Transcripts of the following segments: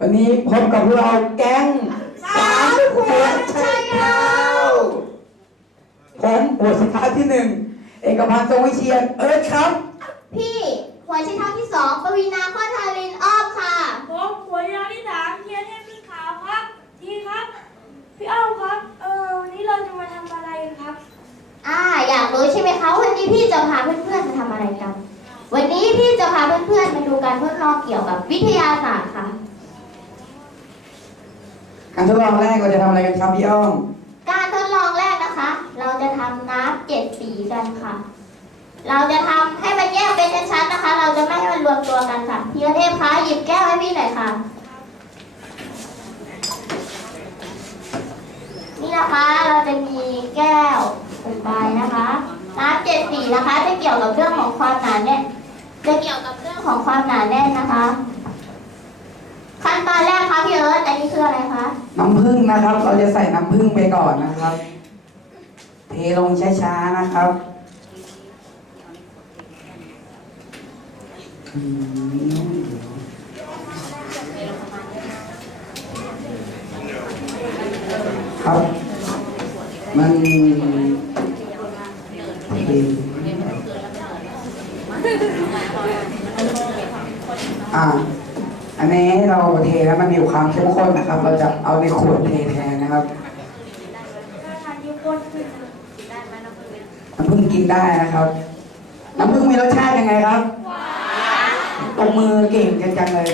วันนี้พบกับเราแก๊งสามขวดใช่เท้าผมหัวสินค้าที่หนึ่งเอกพันธ์ทรงวิเชียนเอิร์ธครับ พี่หัวใช้เท้าที่สองปวีนาข้อทารินอ้อมค่ะผมหัวยาวที่สามเทียนเทพขึ้นขาวครับทีครับ พี่อ้อมครับ เออวันนี้เราจะมาทำอะไรกันครับ อ่าอยากรู้ใช่ไหมคะวันนี้พี่จะพาเพื่อนๆมาทำอะไรกัน วันนี้พี่จะพาเพื่อนๆมาดูการทดลองเกี่ยวกับวิทยาศาสตร์ค่ะ การทดลองแรกเราจะทำอะไรกันครับพี่อ้อม การทดลองแรกนะคะ เราจะทำน้ำเจ็ดสีกันค่ะ เราจะทำให้มันแยกเป็นชั้นๆนะคะ เราจะไม่ให้มันรวมตัวกันค่ะพี่เทพคะหยิบแก้วให้พี่หน่อยค่ะ นี่นะคะเราจะมีแก้วหนึ่งใบนะคะ น้ำเจ็ดสีนะคะ จะเกี่ยวกับเรื่องของความหนาแน่นจะเกี่ยวกับเรื่องของความหนาแน่นนะคะ ขั้นตอนแรกคะพี่เอิร์ธอันนี้คืออะไรคะน้ำผึ้งนะครับ เราจะใส่น้ำผึ้งไปก่อนนะครับ เทลงช้าๆนะครับอืมครับ มันเทอ่า อันนี้เราเทแล้วมันมีความเข้มข้นนะครับ เราจะเอาในขวดเทแทนนะครับถ้าทานที่ข้นขึ้นน้ำผึ้งกินได้นะครับ น้ำผึ้งมีรสชาติยังไงครับตบมือเก่งกันจังเลย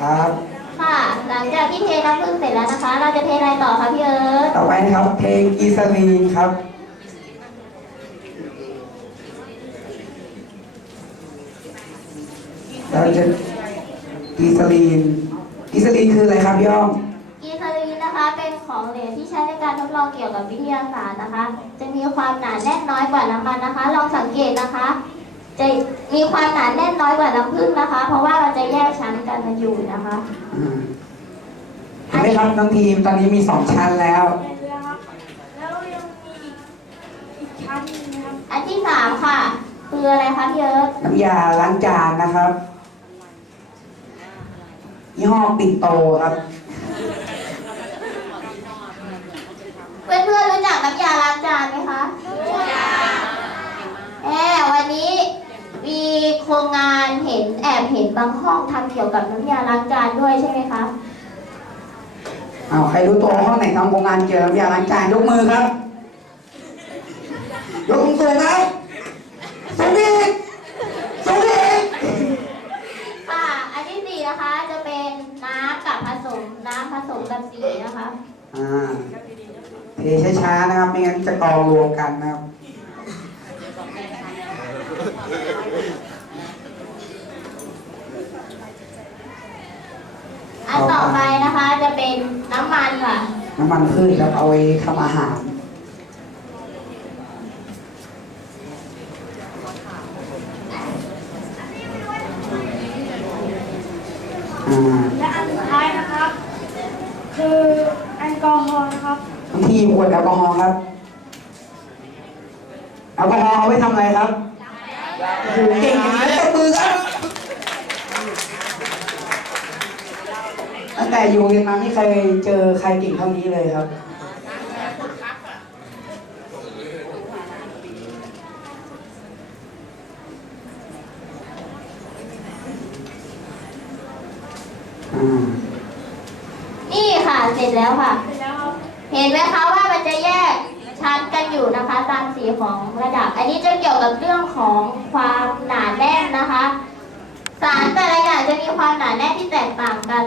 ครับ ค่ะ หลังจากที่เทน้ำผึ้งเสร็จแล้วนะคะ เราจะเทอะไรต่อคะพี่เอิร์ธต่อไปนะครับ เทกีซาลีนครับ เราจะกีซาลีนกีซาลีนคืออะไรครับพี่อ้อมกีซาลีนนะคะเป็นของเหลวที่ใช้ในการทดลองเกี่ยวกับวิทยาศาสตร์นะคะ จะมีความหนาแน่นน้อยกว่าน้ำมันนะคะ ลองสังเกตนะคะ จะมีความหนาแน่นน้อยกว่าน้ำผึ้งนะคะ เพราะว่าเราจะแยกชั้นกันมาอยู่นะคะอ่าเห็นไหมครับน้องทีมตอนนี้มีสองชั้นแล้วเป็นเรือครับแล้วยังมีอีกอีกชั้นหนึงนะครับอันที่สามค่ะ คืออะไรคะพี่เอิร์ธน้ำยาล้างจานนะครับ ยี่ห้อปิ่นโตครับ เพื่อนเพื่อนๆรู้จักน้ำยาล้างจานไหมคะรู้จักแอบวันนี้มีโครงงานเห็นแอบเห็นบางห้องทำเกี่ยวกับน้ำยาล้างจานด้วยใช่ไหมคะเอาใครรู้ตัวห้องไหนทำโครงงานเกี่ยวกับน้ำยาล้างจานยกมือครับ ยกสูงๆครับสูงอีกสูงอีก ค่ะ อันที่สี่นะคะ จะเป็นน้ำกับผสมน้ำผ สมกับสีนะคะอ่าเทช้าๆนะครับ ไม่งั้นจะกองรวมกันนะครับอันต่อไปนะคะจะเป็นน้ำมันค่ะ น้ำมันพืชครับเอาไว้ทำอาหารอ่า และอันสุดท้ายนะครับ คือแอลกอฮอล์นะครับทีขวดแอลกอฮอล์ครับแอลกอฮอล์เอาไว้ทำอะไรครับโอ้โหเก่งอย่างนี้ตบมือครับตั้งแต่อยู่เรียนมาไม่เคยเจอใครเก่งเท่านี้เลยครับอ่านี่ค่ะ เสร็จแล้วค่ะ เห็นไหมคะว่ามันจะแยกชั้นกันอยู่นะคะ ตามสีของระดับ อันนี้จะเกี่ยวกับเรื่องของความหนาแน่นนะคะ สารแต่ละอย่างจะมีความหนาแน่นที่แตกต่างกัน